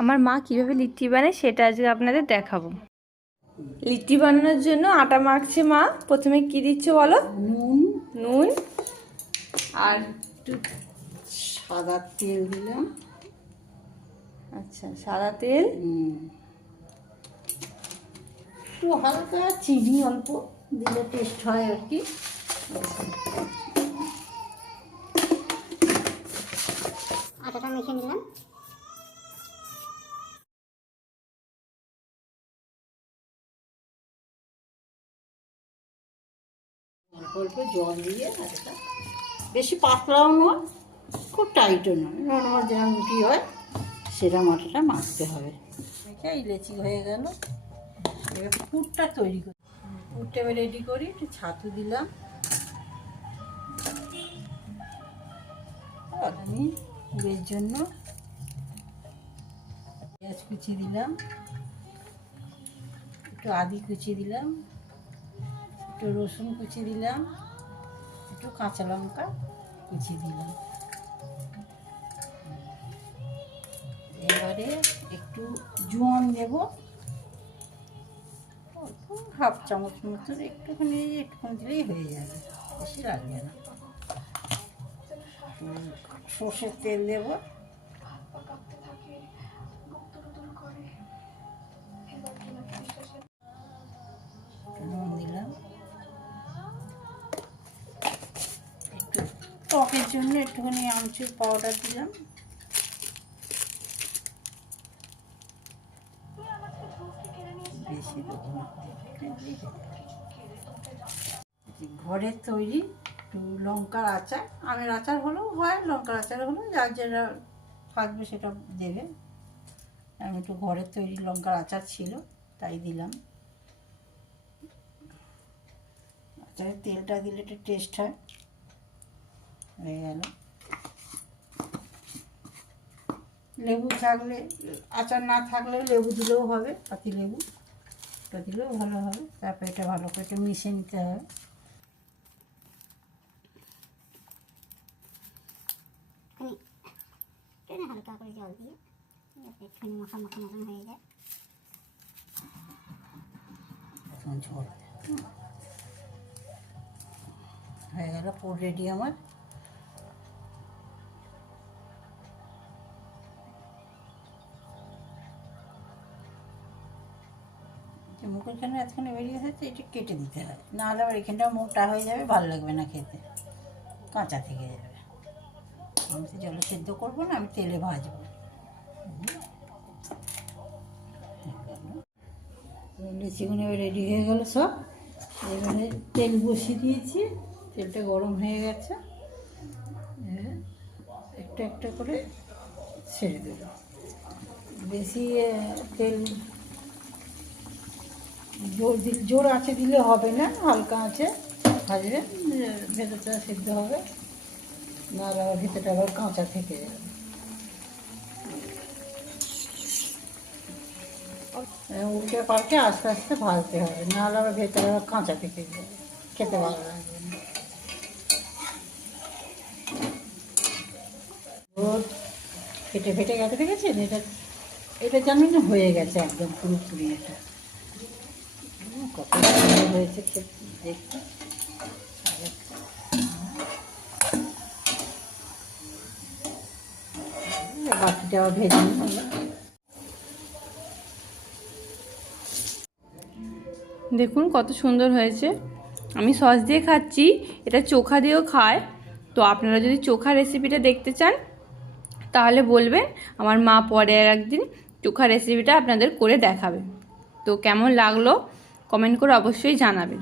আমার মা কিভাবে লিট্টি বানায় সেটা আজকে আপনাদের দেখাবো। লিট্টি বানানোর জন্য আটা মাখছে মা। প্রথমে কি দিচ্ছে বলো? নুন আর একটু সাদা তেল দিলাম। আচ্ছা, সাদা তেল, একটু হালকা চিনি অল্প দিলে টেস্ট হয় আর কি। আটাটা মেখে নিলাম। অল্প অল্প জল দিয়ে আটাটা, বেশি পাতলাও নয় খুব টাইটও নয়, নর্মাল যেরকম রুটি হয় সেরকম আটাটা মাখতে হবে। এই লেচি হয়ে গেল। এবার পুরটা তৈরি করি। পুরটা এবার রেডি করি। একটু ছাতু দিলাম, আর আমি পুরের জন্য পেঁয়াজ কুচি দিলাম, একটু আদি কুচি দিলাম, একটু রসুন কুচি দিলাম, একটু কাঁচা লঙ্কা কুচি দিলাম। এবারে একটু জোয়ান দেব, হাফ চামচ মতো, একটুখানি দিলেই হয়ে যাবে, বেশি লাগবে না। সর্ষের তেল দেব, নুন দিলাম, একটু টকের জন্য একটুখানি আমচুর পাউডার দিলাম, বেশি দেবো না। ঘরের তৈরি একটু লঙ্কার আচার, আমের আচার হলেও হয়, লঙ্কার আচার হলেও যার যেটা থাকবে সেটা দেবে। আমি একটু ঘরের তৈরি লঙ্কার আচার ছিল তাই দিলাম। আচারের তেলটা দিলে একটু টেস্ট হয়। হয়ে গেল। লেবু থাকলে, আচার না থাকলেও লেবু দিলেও হবে, পাতি লেবু এটা দিলেও ভালো হবে। তারপরে এটা ভালো করে একটু মিশিয়ে নিতে হবে। হালকা করে জল দিয়ে একটুখানি মাখা মাখা মতন হয়ে যায়। ঝোল হয়ে গেল, পুর রেডি আমার। মুখের এখানে এতখানি বেরিয়ে যাচ্ছে, এটা কেটে দিতে হয়, নাহলে আবার এখানটা মোটা হয়ে যাবে, ভালো লাগবে না খেতে, কাঁচা থেকে যাবে। আমি তো জলে সেদ্ধ করবো না, আমি তেলে ভাজবো। লিচিগুলো এবার রেডি হয়ে গেল সব। এবারে তেল বসিয়ে দিয়েছি, তেলটা গরম হয়ে গেছে। একটা একটা করে ছেড়ে দেব। বেশি তেল জোর আঁচে দিলে হবে না, হালকা আঁচে ভাজবে, ভেতরটা সিদ্ধ হবে, নাহলে আবার ভেতরটা আবার কাঁচা থেকে যাবে। উল্টে পাল্টে আস্তে আস্তে ভাজতে হবে, নাহলে আবার ভেতরে আবার কাঁচা থেকে যাবে, খেতে ভালো লাগবে না। ফেটে ফেটে গেছে, দেখেছেন? এটা জানেন না, হয়ে গেছে একদম পুরোপুরি। এটা কত সুন্দর হয়েছে দেখতে। বাকিটা আবার ভেজে নিই। দেখুন কত সুন্দর হয়েছে। আমি সস দিয়ে খাচ্ছি, এটা চোখা দিয়েও খায়। তো আপনারা যদি চোখা রেসিপিটা দেখতে চান তাহলে বলবেন, আমার মা পরে আর একদিন চোখা রেসিপিটা আপনাদের করে দেখাবে। তো কেমন লাগলো কমেন্ট করে অবশ্যই জানাবেন।